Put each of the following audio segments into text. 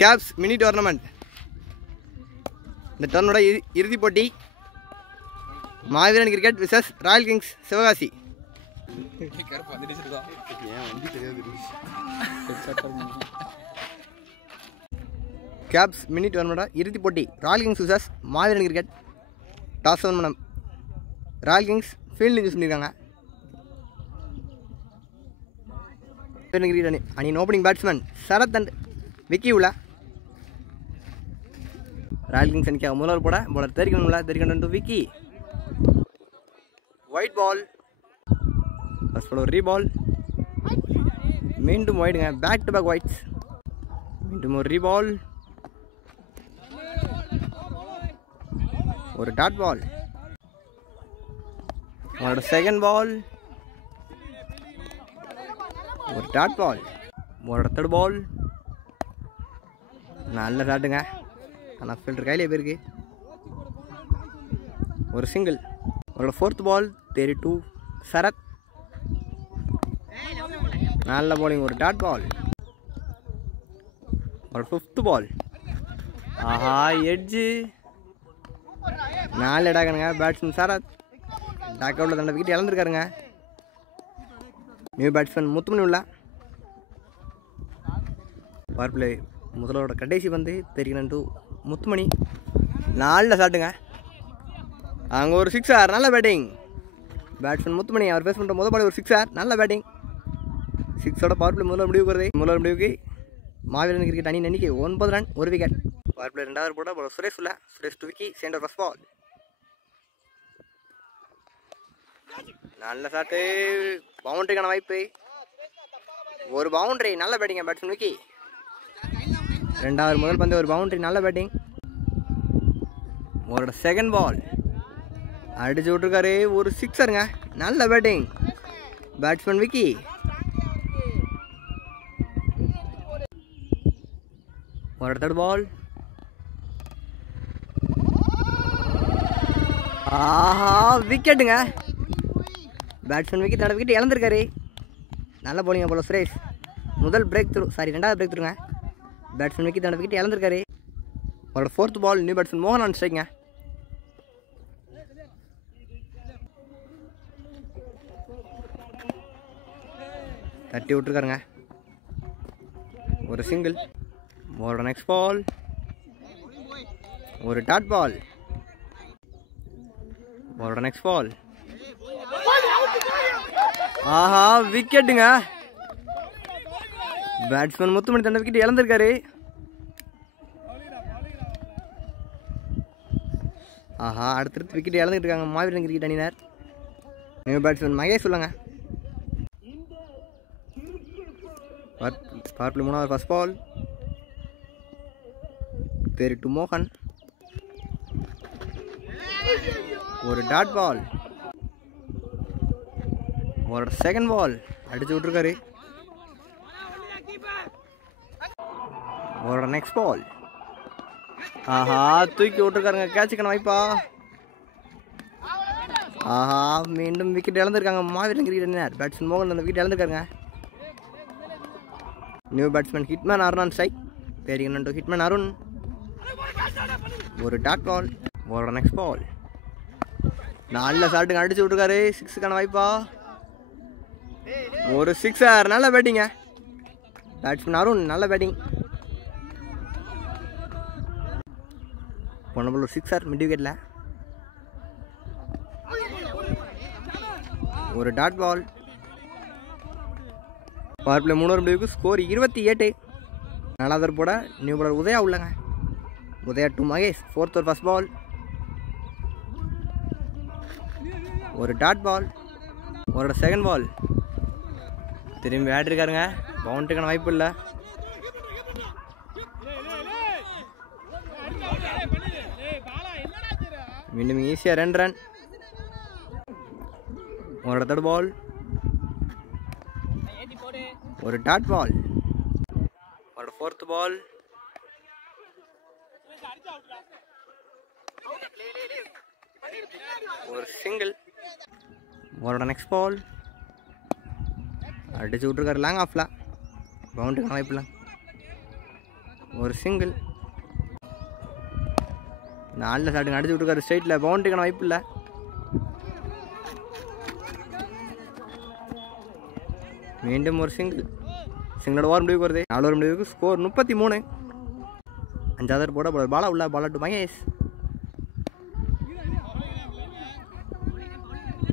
Caps mini tournament. இந்த டோர்னோட இறுதிப் போட்டி Maaveeran cricket versus royal kings Sivakasi. Caps mini டோர்னமெண்டோட இறுதிப் போட்டி royal kings versus Maaveeran cricket. Toss 7 மணம். ராயல் கிங்ஸ் ஃபீல்டிங் யூஸ் பண்ணியிருக்காங்க. கிரிக்கெட் அணியின் opening batsman Sarath and Vicky உள்ள. ராயல் கிங்ஸ் அணிக்காக முதல் போட போலர் தெரிக்கணும் to Vicky. Wide ball. First ball ஒரு ரீபால். மீண்டும் ஒயிடுங்க. Back to back wides. மீண்டும் ஒரு ரீபால். ஒரு டாட் பால். அவரோட செகண்ட் பால். ஒரு டாட் பால். அவரோட தேர்ட் பால். நல்ல டாட்டுங்க. ஆனால் ஃபீல்டர் கையிலே போயிருக்கு. ஒரு சிங்கிள். அவரோட ஃபோர்த் பால் 32 சரத். நல்ல பாலிங். ஒரு டாட் பால். அவரோட 5th பால். ஆஹா எட்ஜு. 4 டாக்குங்க. பேட்ஸ்மேன் சரத் டாக் அவுட்டில் தண்டை விக்கெட் இழந்திருக்காருங்க. நியூ பேட்ஸ்மேன் முத்துமணி உள்ள. பவர் பிளே முதலோட கடைசி வந்து தெரிக்கணும் டு முத்துமணி. 4 ஷாட்டுங்க. அங்கே ஒரு 6 நல்ல பேட்டிங். பேட்ஸ்மேன் முத்துமணி அவர் ஃபேஸ் பண்ணுற முதல் பால் ஒரு 6 நல்ல பேட்டிங். 6ஓட பவர் பிளே முதல் முடிவுக்கு மாவீரன் கிரிக்கெட் அணி எண்ணிக்கை 9 ரன் 1 விக்கெட். பவர் பிளே 2வது போட சுரேஷ் உள்ள. Suresh to Vicky centre first ball. நல்ல ஷாட்டு. பவுண்டரிக்கான வாய்ப்பு. ஒரு பவுண்டரி. நல்ல பேட்டிங்க பேட்ஸ்மேன் விக்கி. 2வது முதல் பந்து ஒரு பவுண்டரி. நல்ல பேட்டிங். அவரோட செகண்ட் பால் அடிச்சு விட்டுருக்காரு. ஒரு 6ங்க. நல்ல பேட்டிங் பேட்ஸ்மேன் விக்கி. அவரோட தேர்ட் பால். ஆஹா விக்கெட்டுங்க. பேட்ஸ்மேன் விக்கெட் தடவை விக்கெட் இழந்திருக்காரு. நல்ல போலிங்க போல சுரேஷ். முதல் பிரேக் த்ரூ 2வது பிரேக் த்ரூங்க. பேட்ஸ்மேன் விக்கெட் தடவை விக்கெட் இழந்திருக்காரு. அவரோட 4th பால் நியூ பேட்ஸ்மேன் மோகன் ஆன் ஸ்ட்ரைக்குங்க. தட்டி விட்டுருக்காருங்க. ஒரு சிங்கிள். அவரோட நெக்ஸ்ட் பால் ஒரு டாட் பால். அவரோட நெக்ஸ்ட் பால். ஆஹா விக்கெட்டுங்க. பேட்ஸ்மேன் முத்துமணி தண்டை விக்கெட் இழந்திருக்காரு. ஆஹா அடுத்தடுத்து விக்கெட் இழந்துட்டு இருக்காங்க மாவீரன் கிரிக்கெட் அணியினர். நியூ பேட்ஸ்மேன் மகேஷ் சொல்லுங்க. பவர் பிளே 3வது ஃபர்ஸ்ட் பால் 32 மோகன். ஒரு டாட் பால். அவரோட செகண்ட் பால் அடிச்சு விட்டுருக்காரு. அவரோட நெக்ஸ்ட் பால். ஆஹா தூக்கி விட்டுருக்காருங்க. கேட்சுக்கான வாய்ப்பா. ஆஹா மீண்டும் விக்கெட் இழந்திருக்காங்க மாவீரன் கிரிக்கெட் அணியினர். பேட்ஸ்மேன் மோகன் அந்த விக்கெட் இழந்திருக்காருங்க. New batsman hitman Arun on strike. தெரியும் டு ஹிட்மேன் அருண். ஒரு டாட் பால். அவரோட நெக்ஸ்ட் பால். நல்ல ஷாட்டுங்க. அடிச்சு விட்டுருக்காரு. 6க்கான வாய்ப்பா. ஒரு 6 நல்ல பேட்டிங்க. பேட்ஸ்மேன் அருண் நல்ல பேட்டிங். போன பால் ஒரு 6 மிட் விக்கெட்ல. ஒரு டாட் பால். பவர் பிளே 3 முடிவுக்கு ஸ்கோர் 28. 4வது போட நியூ பாலர் உதயா உள்ளங்க. Udaya to Mahesh 4th over first ball. ஒரு டாட் பால். அவரோட செகண்ட் பால். திரும்பி ஆடிருக்காருங்க. பவுண்டரிக்கான வாய்ப்பு இல்லை. மீண்டும் ஈஸியாக 2 ரன். அவரோட தேர்ட் பால். ஒரு டாட் பால். அவரோட 4th பால். ஒரு சிங்கிள். அவரோட நெக்ஸ்ட் பால் அடிச்சு விட்டுருக்காரு லாங் ஆஃப்ல. பவுண்டரிக்கான வாய்ப்பில்லை. ஒரு சிங்கிள். நாலில் ஷாட்டுங்க அடிச்சு விட்டுருக்காரு ஸ்ட்ரைட்டில். பவுண்டரிக்கான வாய்ப்பு இல்லை. மீண்டும் ஒரு சிங்கிள். சிங்கிளோட ஓவர் முடிவுக்கு வருது. 4 ஓவர் முடிவுக்கு. ஸ்கோர் 33. 5வது போட பாலா உள்ள. பாலா டு மகேஷ்.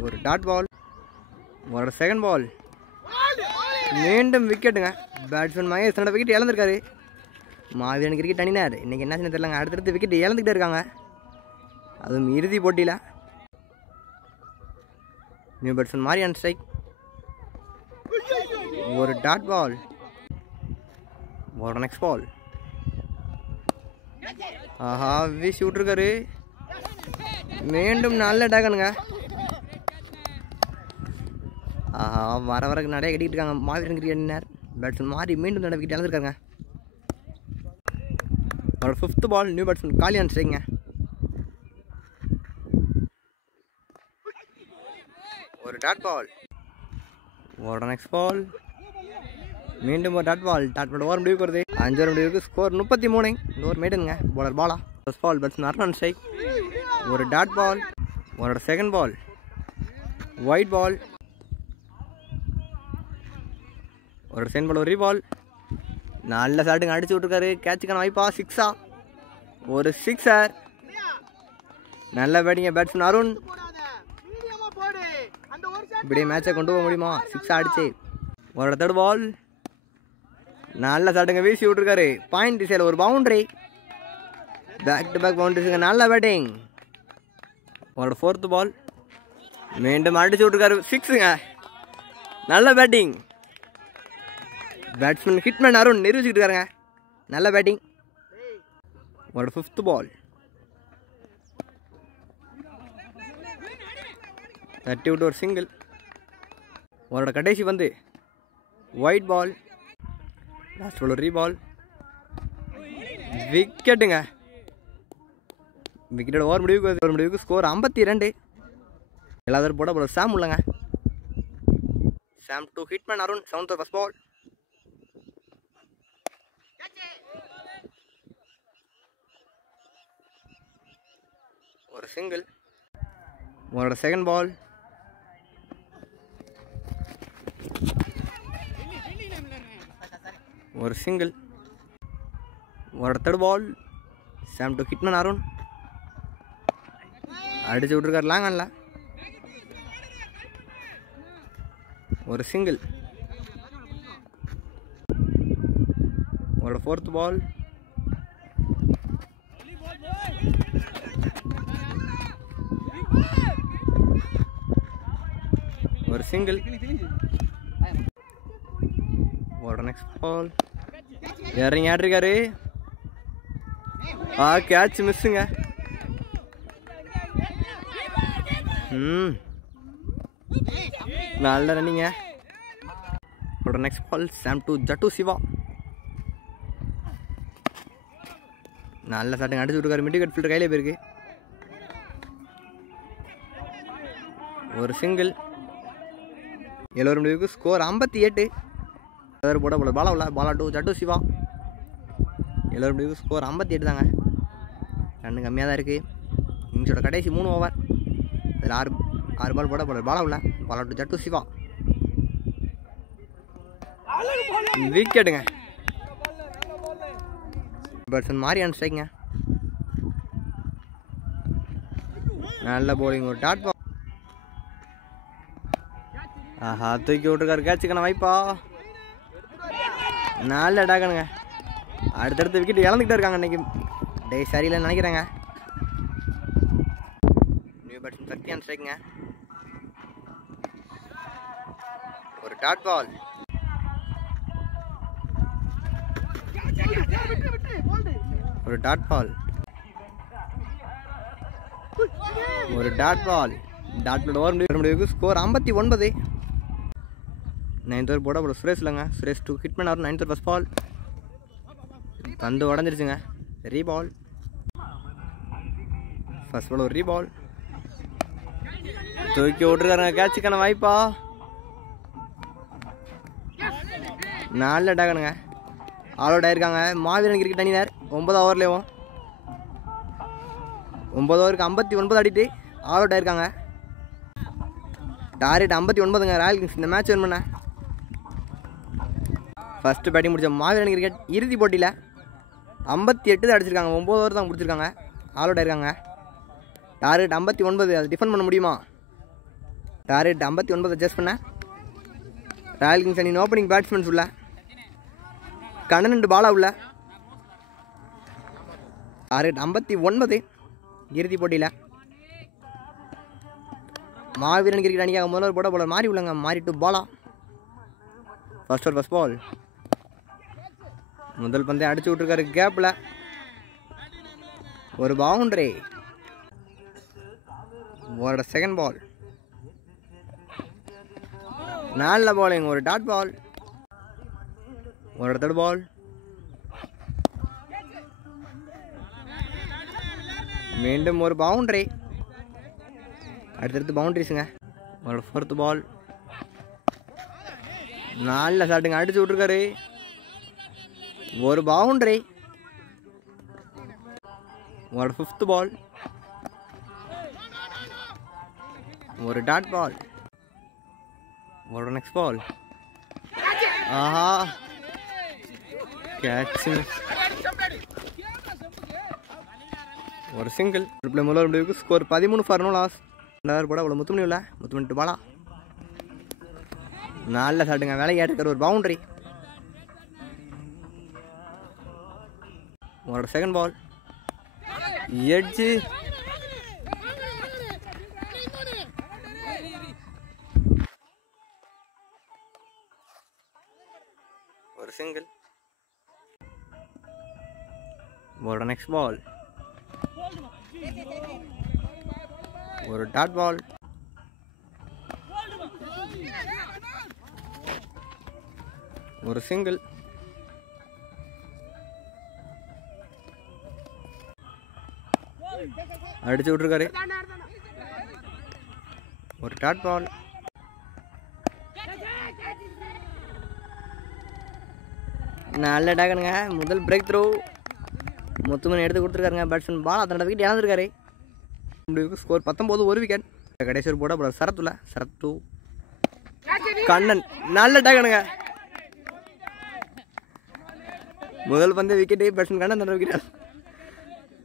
ஒரு டாட் பால். ஒரு செகண்ட் பால். மீண்டும் விக்கெட்டுங்க. பேட்ஸ்மேன் மகேஷ் தன்னோட விக்கெட் இழந்திருக்காரு. மாவீரன் கிரிக்கெட் அணினார் இன்றைக்கி என்ன செய்ய தெரியலங்க. அடுத்தடுத்து விக்கெட் இழந்துக்கிட்டே இருக்காங்க, அதுவும் இறுதி போட்டியில். நியூ பேட்ஸ்மேன் மாரியான் ஸ்ட்ரைக். ஒரு டாட் பால். ஒரு நெக்ஸ்ட் பால். ஆஹா வீசி விட்ருக்காரு. மீண்டும் நல்ல டேகனுங்க. ஆஹா வர நிறைய கட்டிக்கிட்டு இருக்காங்க மாவீரன் கிரிக்கெட் அணினார். பேட்ஸ்மேன் மாறி மீண்டும் தன்னோட விக்கெட் இழந்திருக்காங்க. அவரோட 5th பால். New batsman காலியான் ஸ்ட்ரைக்குங்க. ஒரு டாட் பால். ஒரு நெக்ஸ்ட் பால். மீண்டும் ஒரு dot ball. Dot ball over முடிவுக்கு வருது. 5 ஓவர் முடிவுக்கு. ஸ்கோர் 33. இந்த ஓவர் மேடுங்க. Bowler Bala. First ball batsman அர்னான் ஸ்ட்ரைக். ஒரு டாட் பால். ஒரு செகண்ட் பால். ஒயிட் பால். ஒரு செகண்ட் பால். ஒரு ரீபால். நல்ல ஷாட்டுங்க அடிச்சு விட்டுருக்காரு. கேட்சுக்கான வாய்ப்பா. 6ஆ? ஒரு 6. நல்ல பேட்டிங்க பேட்ஸ்மேன் அருண். இப்படியே மேட்சை கொண்டு போக முடியுமா? 6 அடிச்சு. ஒரு 3rd பால். நல்ல ஷாட்டுங்க வீசி விட்டுருக்காரு. பாயிண்ட் திசையில் ஒரு பவுண்டரி. பேக் டு பேக் பவுண்டரிஸுங்க. நல்ல பேட்டிங். ஒரு 4th பால். மீண்டும் அடிச்சு விட்டுருக்காரு. 6ங்க. நல்ல பேட்டிங். பேட்ஸ்மேன் ஹிட்மேன் அருண் நிரூபிச்சுக்கிட்டு இருக்காருங்க. நல்ல பேட்டிங். ஒரு 5th பால். தட்டி விட்டு ஒரு சிங்கிள். அவரோட கடைசி வந்து ஒயிட் பால். லாஸ்ட் பால் ஒரு ரீபால். விக்கெட்டுங்க. விக்கெட்டோட ஓவர் முடிவுக்கு. ஸ்கோர் 52. எல்லாரும் போட சாம் உள்ளங்க. Sam to hitman Arun. 7th first ball. ஒரு சிங்கிள். அவரோட செகண்ட் பால். ஒரு சிங்கிள். அவரோட 3rd ball. Sam to hitman Arun. அடிச்சு விட்டுருக்காரு லாங்கன்ல. ஒரு சிங்கிள். அவரோட 4th பால். ஒரு சிங்கிள். ஒரு நெக்ஸ்ட் பால். இறங்கி ஆடிருக்காரு. கேட்ச் மிஸ்ஸுங்க. நல்ல ரன்னிங்க. ஒரு next ball. Sam to Jaddu Siva. நல்ல ஷாட்டுங்க அடிச்சு விட்டுருக்காரு. மிட் விக்கெட் ஃபில்டர் கையிலே போயிருக்கு. ஒரு சிங்கிள். 7 ஓவர் முடிவுக்கு. ஸ்கோர் 58. போட பாலா உள்ள. பாலா டு ஜட்டு சிவா. 7 ஓவர் முடிவுக்கு. ஸ்கோர் 58 தாங்க. ரன்னு கம்மியாக தான் இருக்குது. இன்னிங்ஸோட கடைசி 3 ஓவர். அதில் 6 பால் போட பாலா உள்ள. பாலா டு ஜட்டு சிவா. விக்கெட்டுங்க. பேட்ஸ்மேன் மாரியான் ஸ்ட்ரைக்குங்க. நல்ல போலிங். ஒரு டாட் பால். ஆஹா தூக்கி விட்டுருக்காரு. கேட்சுக்கான வாய்ப்பா. நல்ல டாக்கனுங்க. அடுத்தடுத்து விக்கெட் இழந்துக்கிட்டே இருக்காங்க இன்னைக்கு. டே சரியில்லைன்னு நினைக்கிறேங்க. நியூ பேட்ஸ்மேன் சக்தியான் ஸ்ட்ரைக்குங்க. ஒரு டாட் பால். ஒரு டாட் பால். ஒரு dot ball. Dot ball over முடிவுக்கு. ஸ்கோர் 59. 9th ஓவர் போட சுரேஷ் இல்லைங்க. Suresh to hitman R. 9th over first ball. பந்து உடஞ்சிருச்சுங்க. ரீபால். ஃபர்ஸ்ட் பால் ஒரு ரீபால். தூக்கி விட்டுருக்காருங்க. கேட்சுக்கான வாய்ப்பா. நல்ல டாகனுங்க. ஆல் அவுட் ஆயிருக்காங்க. மாவீரன் கிரிக்கெட் அணியினர் 9 ஓவர்லேயும் 9 ஓவருக்கு 59 அடிட்டு ஆல் அவுட் ஆயிருக்காங்க. டார்கெட் 59ங்க. ராயல் கிங்ஸ் இந்த மேட்ச் வின் பண்ண. ஃபஸ்ட்டு பேட்டிங் முடிச்ச மாவீரன் கிரிக்கெட் இறுதி போட்டியில் 58 தான் அடிச்சிருக்காங்க. 9 ஓவர் தான் முடிச்சிருக்காங்க. ஆல் அவுட் ஆயிருக்காங்க. டார்கெட் 59. அது டிஃபெண்ட் பண்ண முடியுமா? டார்கெட் 59 அட்ஜஸ்ட் பண்ண. ராயல் கிங்ஸ் அணியின் ஓப்பனிங் பேட்ஸ்மேன்ஸ் உள்ள கண்ணன் 2 பாலா உள்ள. டார்கெட் 59 இறுதி போட்டியில். மாவீரன் கிரிக்கெட் அணிக்காக முதல்வர் போட போலர் மாறி உள்ளங்க. மாறி 2 பாலா. First over first ball. முதல் பந்தை அடிச்சு விட்டுருக்காரு கேப்பில். ஒரு பவுண்டரி. ஒரு செகண்ட் பால். நல்ல பாலிங். ஒரு டாட் பால். ஒரு தேர்ட் பால். மீண்டும் ஒரு பவுண்டரி. அடுத்தடுத்து பவுண்டரிஸுங்க. ஒரு ஃபோர்த் பால். நல்ல ஷாட்டுங்க. அடிச்சு விட்டுருக்காரு. ஒரு பவுண்டரி. ஒரு ஃபிஃப்த் பால். ஒரு டாட் பால். ஒரு நெக்ஸ்ட் பால். ஆஹா கேட்சிங். ஒரு சிங்கிள். முதல் முடிவுக்கு ஸ்கோர் 13 ஃபார் நோ லாஸ். 2 போட அவ்வளோ முத்துமணி இல்லை. முத்துமணி 2 பாலா. நல்ல ஷாட்டுங்க. வேலைக்கு ஏற்றுக்கிற ஒரு பவுண்டரி. ஒரு செகண்ட் பால். எட்ஜு. ஒரு சிங்கிள். ஒரு நெக்ஸ்ட் பால். ஒரு டாட் பால். ஒரு சிங்கிள். அடிச்சு விட்டுருக்காரு. ஒரு டாட் பால். நல்ல டாகனுங்க. முதல் பிரேக் த்ரூ முத்துமணி எடுத்து கொடுத்துருக்காருங்க. பேட்ஸ்மேன் பால் அத்தனை விக்கெட் இழந்திருக்காரு. ஸ்கோர் 19. ஒரு விக்கெட். கடைசி ஒரு போட சரத்துல. சரத்து கண்ணன். நல்ல டாகனுங்க. முதல் பந்து விக்கெட்டு. பேட்ஸ்மேன் கண்ணன் தன்னோட விக்கெட்.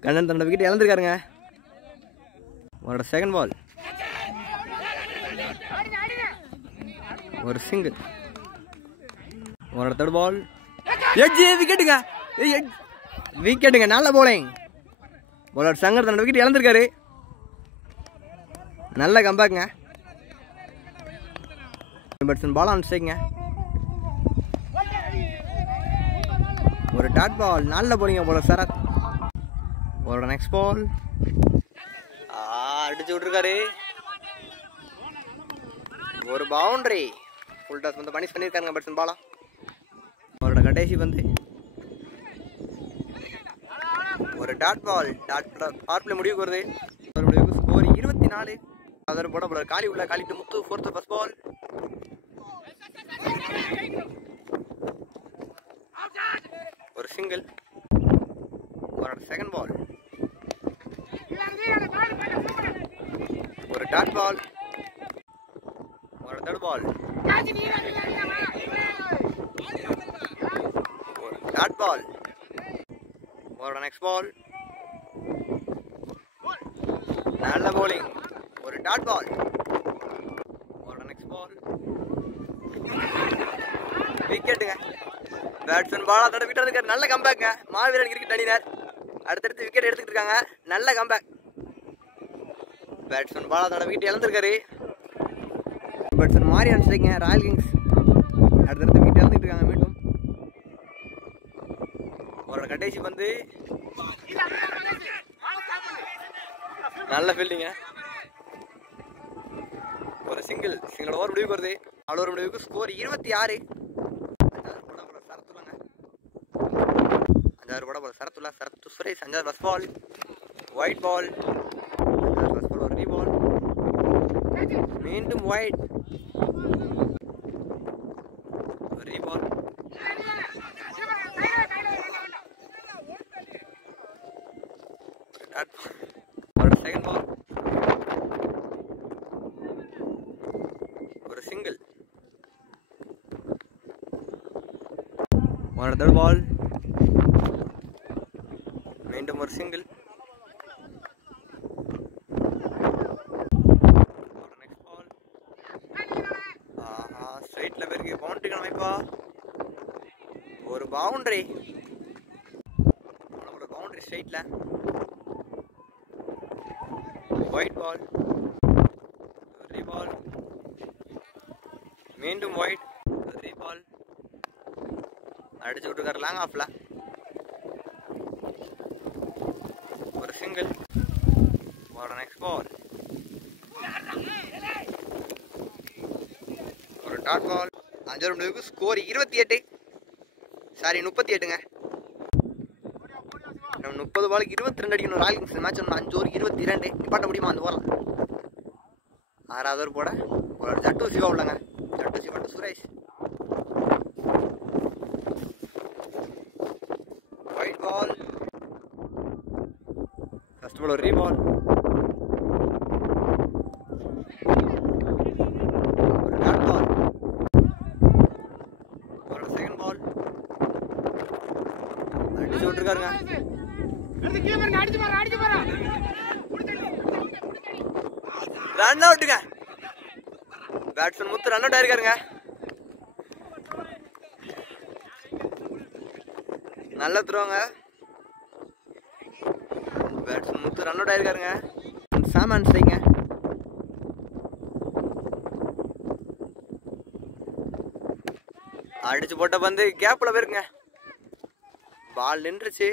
கண்ணன் தன்னோட விக்கெட் இழந்திருக்காருங்க. ஒரு செகண்ட் பால். ஒரு சிங்கிள். ஒரு தேர்ட் பால். எட்ஜ். விக்கெட்டுங்க. விக்கெட்டுங்க. நல்ல போலிங். பவுலர் சங்கர் தன்னோட விக்கெட் இழந்திருக்காரு. நல்ல கம்பேக்குங்க. Batsman ball on ஸ்ட்ரைக்குங்க. ஒரு டாட் பால். நல்ல போலிங்க பவுலர் சரத். ஒரு நெக்ஸ்ட் பால். அடிச்சு விட்டுருக்காரு. ஒரு பவுண்டரி. ஃபுல் டாஸ் வந்து பனிஷ் பண்ணியிருக்காருங்க பேட்ஸ்மேன் பாலா. அவரோட கடைசி பந்து. ஒரு டாட் பால். டாட் பிளே முடிவுக்கு வருது. முடிவுக்கு ஸ்கோர் 24. அதோட போட காலி உள்ள. காலிட்டு முத்து. Fourth first ball. ஒரு சிங்கிள். ஒரு செகண்ட் பால். ஒரு டாட் பால். ஒரு தேர்ட் பால். ஒரு டாட் பால். ஒரு நெக்ஸ்ட் பால். நல்ல போலிங். ஒரு டாட் பால். ஒரு நெக்ஸ்ட் பால். விக்கெட்டுங்க. பேட்ஸ்மேன் பாலா தட விக்கெட் எடுத்துக்காரு. நல்ல கம்பேக்குங்க. மாவீரன் கிரிக்கெட் அணியினர் அடுத்தடுத்து விக்கெட் எடுத்துக்கிட்டு இருக்காங்க. நல்ல கம்பேக். பேட்ஸ்மேன் பாலா தட விக்கெட் இழந்திருக்காரு. பேட்ஸ்மேன் மாறி அனுப்பிச்சிருக்கீங்க. ராயல் கிங்ஸ் அடுத்தடுத்து விக்கெட் இழந்துட்டு இருக்காங்க. மீண்டும் அவரோட கடைசி பந்து. நல்ல ஃபீல்டிங்க. ஒரு சிங்கிள். சிங்கிளோட ஓவர் முடிவுக்கு வருது. அவ்வளோ ஒரு முடிவுக்கு ஸ்கோர் 26. 5 போட சரத்துல்லா. சரத்து Suresh. 5 first ball. Wide ball. First ball. ஒரு ரீபால். மீண்டும் ஒயிட். ஒரு ரீபால். ஒரு செகண்ட் பால், ஒரு சிங்கிள், ஒரு தேர்ட் பால், மீண்டும் ஒரு சிங்கிள், நெக்ஸ்ட் பால். ஆஹா, ஸ்ட்ரைட்ல பெருக்கி பவுண்டரி அமைப்பா. ஒரு பவுண்டரி, பவுண்டரி ஸ்ட்ரைட்ல. ஒயிட் பால், ரீபால், மீண்டும் ஒயிட், ரீபால், அடிச்சு விட்டுருக்காரு லாங் ஆஃப்ல. ஒரு சிங்கிள், ஒரு நெக்ஸ்ட் பால், ஒரு டாட் பால். 5 ஓவர் முடிவுக்கு ஸ்கோர் 28, சாரி 38ங்க. நம்ம 30 பாலுக்கு 22 அடிக்கணும். ராயல் கிங்ஸ் மேட்ச் 5 ஓவர் 22 நிப்பாட்ட முடியுமா? அந்த போகலாம். 6வது ஓவர் போட ஒரு ஜட்டு சிவா உள்ளங்க. ஜட்டு Siva Suresh. White ball, first ball ஒரு ரீபால், ஒரு டாட் பால், ஒரு செகண்ட் பால், அடிச்சு விட்டுருக்காருங்க. ரன் அவுட்டுங்க. பேட்ஸ்மேன் முத்து ரன் அவுட் ஆயிருக்காருங்க. நல்ல த்ரோங்க. பேட்ஸ்மேன் முத்து ரன் அவுட் ஆயிருக்காருங்க. சாமான் ஸ்ட்ரைங்க. அடிச்சு போட்ட பந்து கேப்ல போயிருக்குங்க. பால் நின்றுச்சு.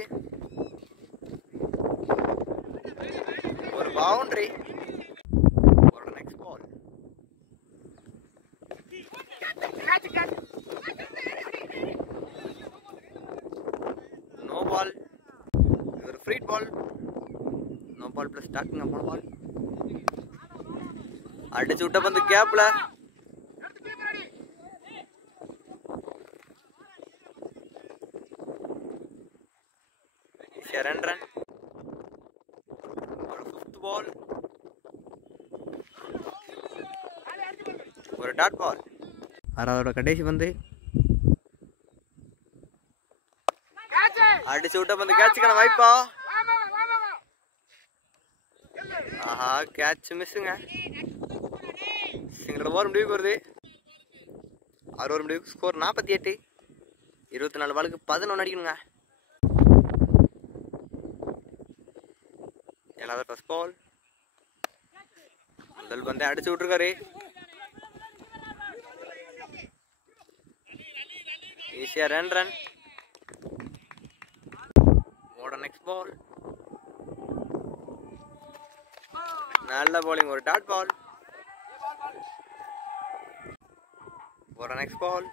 ஒரு பவுண்டரி, ஒரு நெக்ஸ்ட் பால், நோ பால், ஒரு free ball, no ball plus டாக்குங்க. போன பால் அடிச்சு விட்ட பந்து கேப்ல. ரன் ரன், ஒரு 5th பால், ஒரு டாட் பால். 6வது கடைசி பந்து அடிச்சு விட்ட பந்து கேட்சுக்கான வாய்ப்பா. ஆஹா, கேட்ச் மிஸ்ஸுங்க. சிங்கிள் ஓவர் முடிவுக்கு வருது. 6 ஓவர் முடிவுக்கு ஸ்கோர் 48. 24 பாலுக்கு 11 அடிக்கணுங்க. 7வது ஃபர்ஸ்ட் பால், முதல் பந்தை அடிச்சு விட்டுருக்காரு. ஈஸியா ரன் ரன். ஓட நெக்ஸ்ட் பால், நல்ல bowling, ஒரு டாட் பால், ஒரு நெக்ஸ்ட் பால்,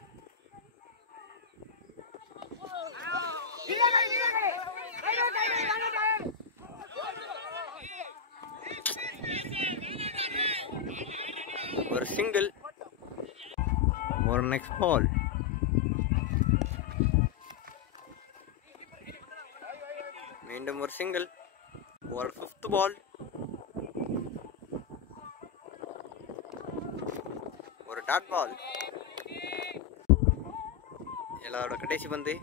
ஒரு சிங்கிள், ஒரு நெக்ஸ்ட் பால், மீண்டும் ஒரு சிங்கிள், ஒரு 5th பால், ஒரு டாட் பால். 7வது கடைசி பந்து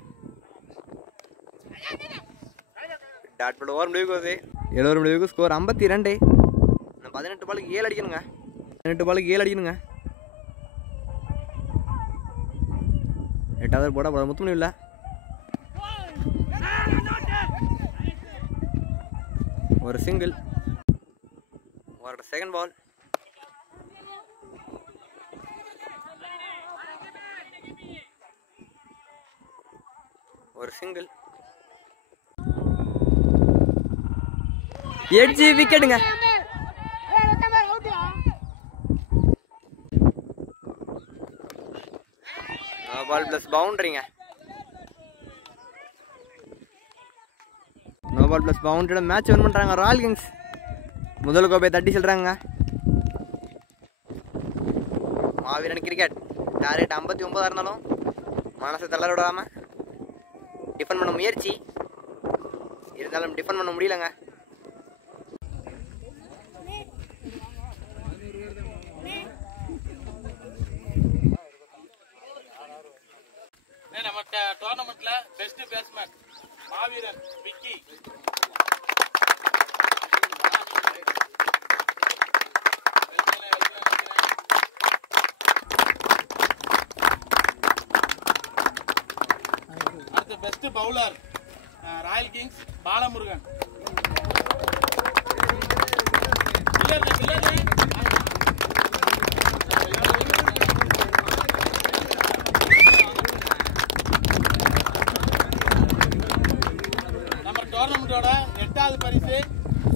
டாட் பால். ஓவர் முடிவுக்கு வருது. 7 ஓவர் முடிவுக்கு ஸ்கோர் 52. 18 பாலுக்கு 7 அடிக்கணுங்க. 18 பாலுக்கு 7 அடிக்கணுங்க. 8வது போட முத்து மணி இல்லை. ஒரு சிங்கிள், ஒரு செகண்ட் பால், ஒரு சிங்கிள், எட்ஜி விக்கெட்டுங்க. பால் பிளஸ் பவுண்டரிங்க. நோ பால் பிளஸ் பவுண்டரியோட மேட்ச் வின் பண்ணுறாங்க ராயல் கிங்ஸ். முதல் கோப்பையை தட்டி செல்றாங்க. மாவீரன் கிரிக்கெட் டார்கெட் 59 இருந்தாலும் மனசை தளர விடாமல் டிஃபன் பண்ண முயற்சி இருந்தாலும் டிஃபன் பண்ண முடியலங்க. நம்ம டோர்னமெண்ட்ல பெஸ்ட் பேட்ஸ்மேன் மாவீரன் விக்கி. அடுத்து best bowler Royal Kings Balamurugan. நம்ம டோர்னமெண்டோட 8வது பரிசு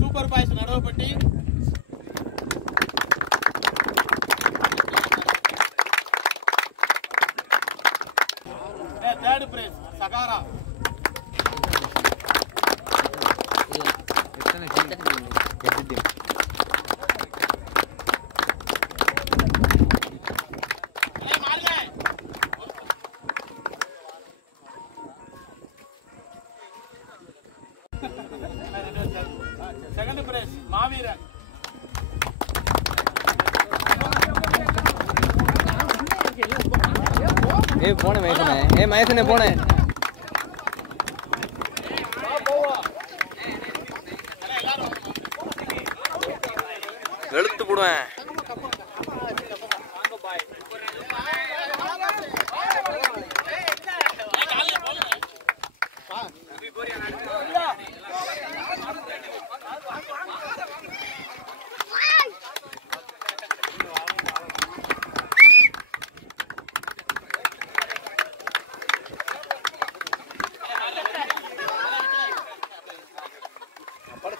super boys Naduvapatti. Third prize Sahara. Second prize மாவீரன். போனே மயசனே போனே. வெளுத்து போடுவேன்.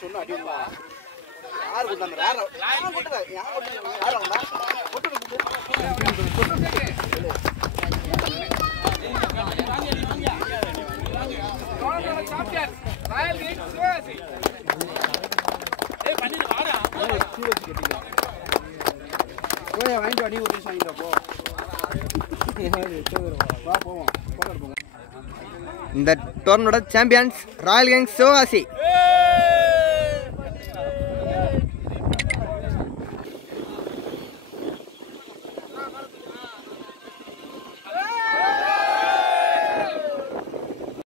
சொன்ன அடியுங்களா யார் கொண்டாங்க யார் கொண்டாங்க யார் கொண்டாங்க ராயல் கிங்ஸ் சிவாசி. ஏய் பண்ணிட்டு வாடா. சிவாசி கேட்டிங்க. போய் வாங்கிட்டு அடி ஒரு நிமிஷம் வாங்கிட்டு போ. வா போவோம். இந்த டோர்னமெண்டோட சாம்பியன்ஸ் ராயல் கிங்ஸ் சிவகாசி.